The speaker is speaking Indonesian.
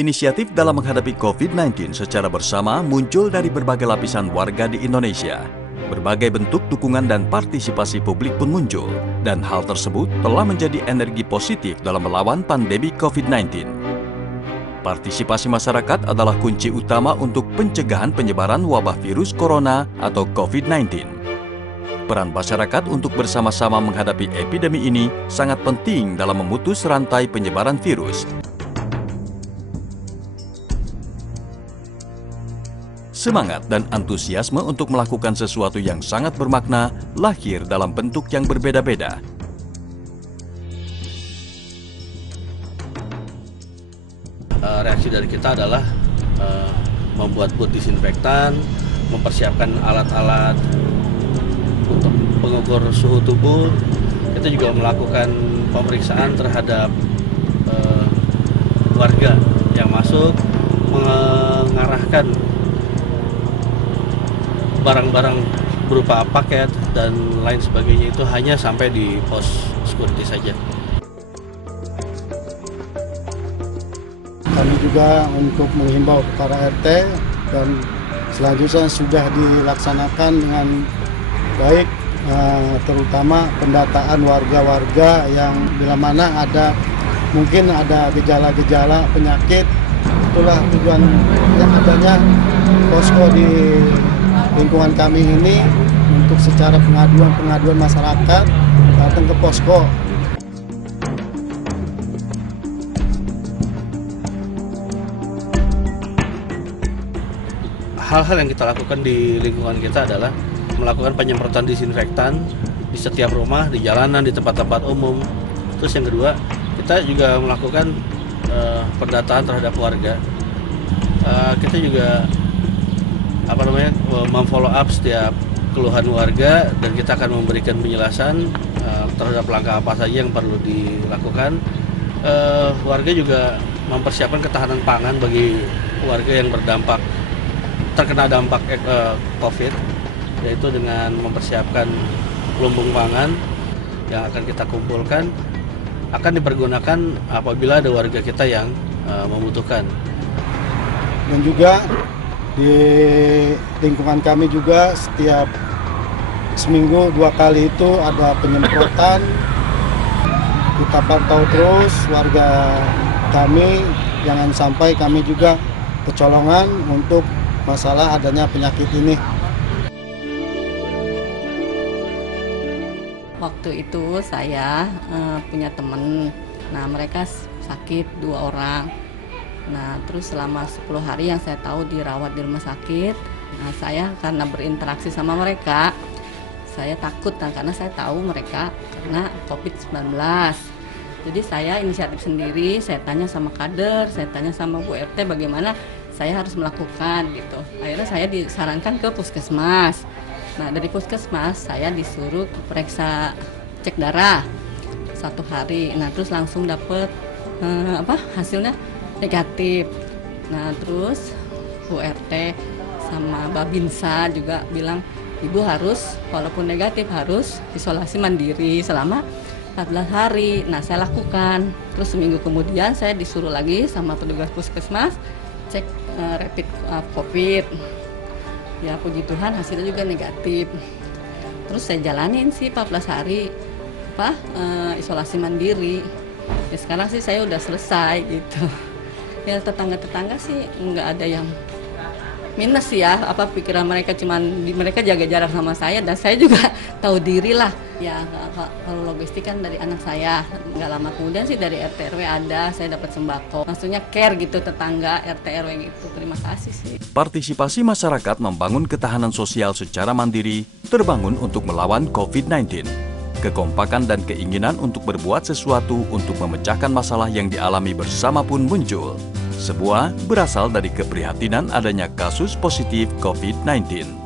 Inisiatif dalam menghadapi COVID-19 secara bersama muncul dari berbagai lapisan warga di Indonesia. Berbagai bentuk dukungan dan partisipasi publik pun muncul, dan hal tersebut telah menjadi energi positif dalam melawan pandemi COVID-19. Partisipasi masyarakat adalah kunci utama untuk pencegahan penyebaran wabah virus corona atau COVID-19. Peran masyarakat untuk bersama-sama menghadapi epidemi ini sangat penting dalam memutus rantai penyebaran virus. Semangat dan antusiasme untuk melakukan sesuatu yang sangat bermakna lahir dalam bentuk yang berbeda-beda. Reaksi dari kita adalah membuat booth disinfektan, mempersiapkan alat-alat untuk pengukur suhu tubuh. Kita juga melakukan pemeriksaan terhadap warga yang masuk, mengarahkan barang-barang berupa paket dan lain sebagainya itu hanya sampai di pos security saja. Kami juga untuk menghimbau para RT dan selanjutnya sudah dilaksanakan dengan baik, terutama pendataan warga-warga yang bila mana mungkin ada gejala-gejala penyakit. Itulah tujuan yang adanya posko di lingkungan kami ini, untuk secara pengaduan masyarakat datang ke posko. Hal-hal yang kita lakukan di lingkungan kita adalah melakukan penyemprotan disinfektan di setiap rumah, di jalanan, di tempat-tempat umum. Terus yang kedua, kita juga melakukan pendataan terhadap warga. Kita juga memfollow up setiap keluhan warga, dan kita akan memberikan penjelasan terhadap langkah apa saja yang perlu dilakukan. Warga juga mempersiapkan ketahanan pangan bagi warga yang terkena dampak COVID, yaitu dengan mempersiapkan lumbung pangan yang akan kita kumpulkan, akan dipergunakan apabila ada warga kita yang membutuhkan. Dan juga di lingkungan kami juga setiap seminggu 2 kali itu ada penyemprotan. Kita pantau terus warga kami, jangan sampai kami juga kecolongan untuk masalah adanya penyakit ini. Waktu itu saya punya teman, mereka sakit 2 orang. Terus selama 10 hari yang saya tahu dirawat di rumah sakit. Saya karena berinteraksi sama mereka, saya takut karena saya tahu mereka kena COVID-19. Jadi saya inisiatif sendiri, saya tanya sama kader, saya tanya sama Bu RT bagaimana saya harus melakukan gitu. Akhirnya saya disarankan ke puskesmas. Dari puskesmas saya disuruh periksa cek darah 1 hari. Terus langsung dapet hasilnya negatif. Terus Bu RT sama Babinsa juga bilang ibu harus, walaupun negatif, harus isolasi mandiri selama 14 hari. Saya lakukan. Terus seminggu kemudian saya disuruh lagi sama petugas puskesmas cek rapid COVID. Ya puji Tuhan hasilnya juga negatif. Terus saya jalanin sih 14 hari isolasi mandiri. Ya sekarang sih saya udah selesai gitu. Ya tetangga-tetangga sih nggak ada yang minus ya, pikiran mereka mereka jaga jarak sama saya, dan saya juga tahu diri lah. Ya kalau logistik kan dari anak saya, nggak lama kemudian sih dari RT RW ada, saya dapat sembako. Maksudnya care gitu tetangga RT RW gitu. Terima kasih sih. Partisipasi masyarakat membangun ketahanan sosial secara mandiri terbangun untuk melawan COVID-19. Kekompakan dan keinginan untuk berbuat sesuatu untuk memecahkan masalah yang dialami bersama pun muncul. Sebuah berasal dari keprihatinan adanya kasus positif COVID-19.